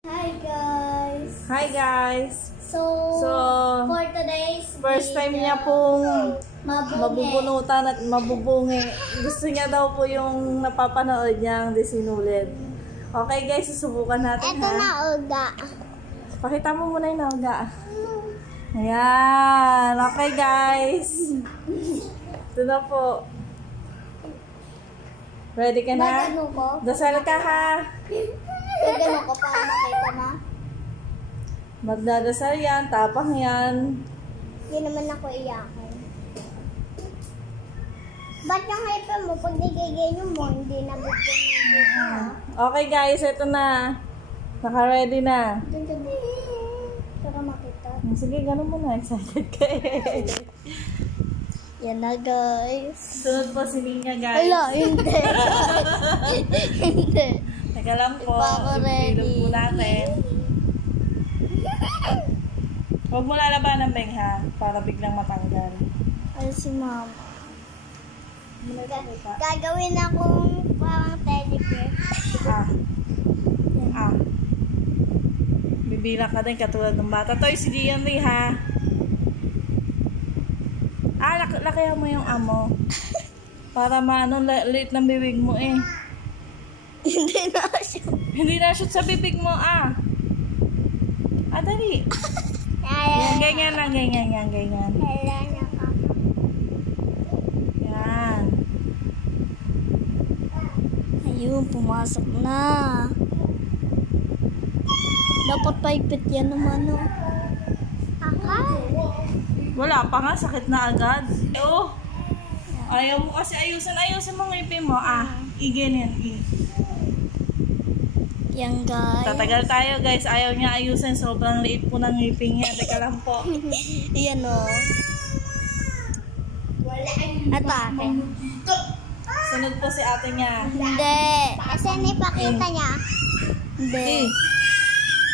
Hi guys! Hi guys! So for today's first time niya pong mabubunutan at mabubungi. Gusto niya daw po yung napapanood niyang Desinulit. Okay guys, susubukan natin. Ito na uga. Pakita mo muna yung uga. Ayan! Okay guys! Ito na po. Ready ka na? Dasal ka ha! Gagano ko para makita na. Magdadasal yan, tapang yan. Hindi naman ako iyakin. Ba't yung hype mo? Pag nigiganyo mo, hindi na Okay guys, ito na. Naka-ready na. Para makita. Sige, gano'n mo na. Excited ka eh. Yan na guys. Sunod po si Nina guys. Wala, hindi. Hindi. Teka lang po. Ipa ako ready. Ilog po natin. Huwag mo lalabanan, Beng, ha? Para biglang matanggal. Ano si mama? Gagawin akong parang teddy bear. Bibilang ka din katulad ng bata. Toy, si Gian Lee, ha? Lakayan mo yung amo. Para maano, late ng bibig mo eh. Hindi na shoot. Hindi na shoot sa bibig mo, dali. Yan, ganyan lang, ganyan. Hala na ka. Yan. Ayun, pumasok na. Dapat paipit yan naman, no? Wala pa nga, sakit na agad. Oh. Ayaw mo kasi ayusin mo ngipin mo. Ganyan. Yan guys. Tatagal tayo guys. Ayaw niya ayusin. Sobrang liit po ng ngipin niya. Teka lang po. Yan o. At akin. Sunod po si ate niya. Hindi. Kasi nipakita niya. Hindi.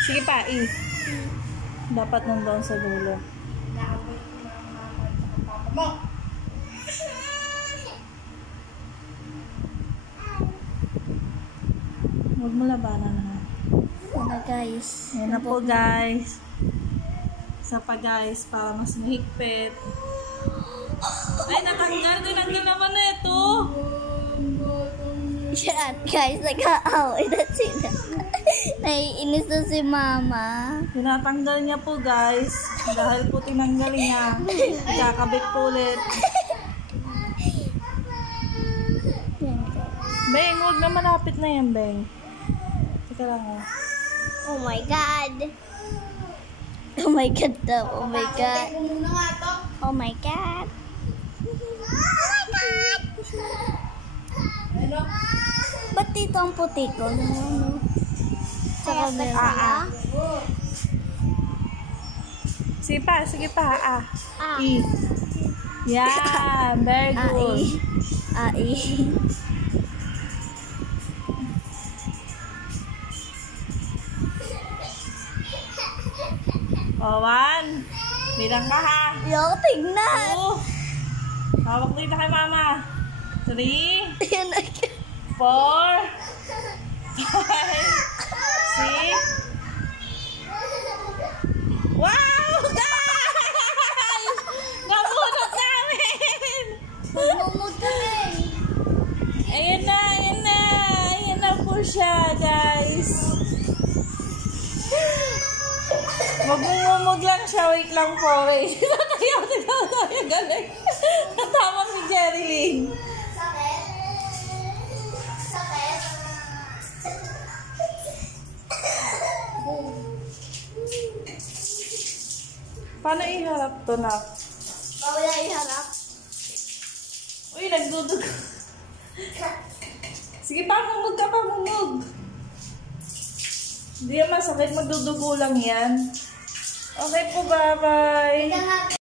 Sige pa, dapat nandun sa dulo. Huwag mo labanan ha. Yan guys. Yan na po guys. Isa pa guys, para mas mahigpit. Ay, natanggal. Tinanggal naman na ito. Yan guys, nag-aaway na sila. Naiinis na si mama. Tinatanggal niya po guys. Dahil po tinanggal niya. Kakabit po ulit. Beng, huwag na malapit na yan, Beng. Teka lang Oh my God. Oh my God daw. Oh my God. Oh my God. Oh my God. Ba't dito ang puti ko? Sa camera. Sige pa. Yan, very good. One. Bilang ka ha. Ayoko tignan. 2. Hawak dito kay mama. 3. Yan na. 4. 5. 6. Wow! Guys! Nabunot namin! Mamumutin. Ayan na po siya, guys. Magmumumog lang siya. Wait lang po. Wait. Tayo. Galing. Natama si Jerry Lynn. Sakit. Paano iharap to na? Bawala iharap. Uy, nagdudug. Sige pa, mumog. Hindi naman sakit. Magdudugo lang yan. Okay po, bye-bye.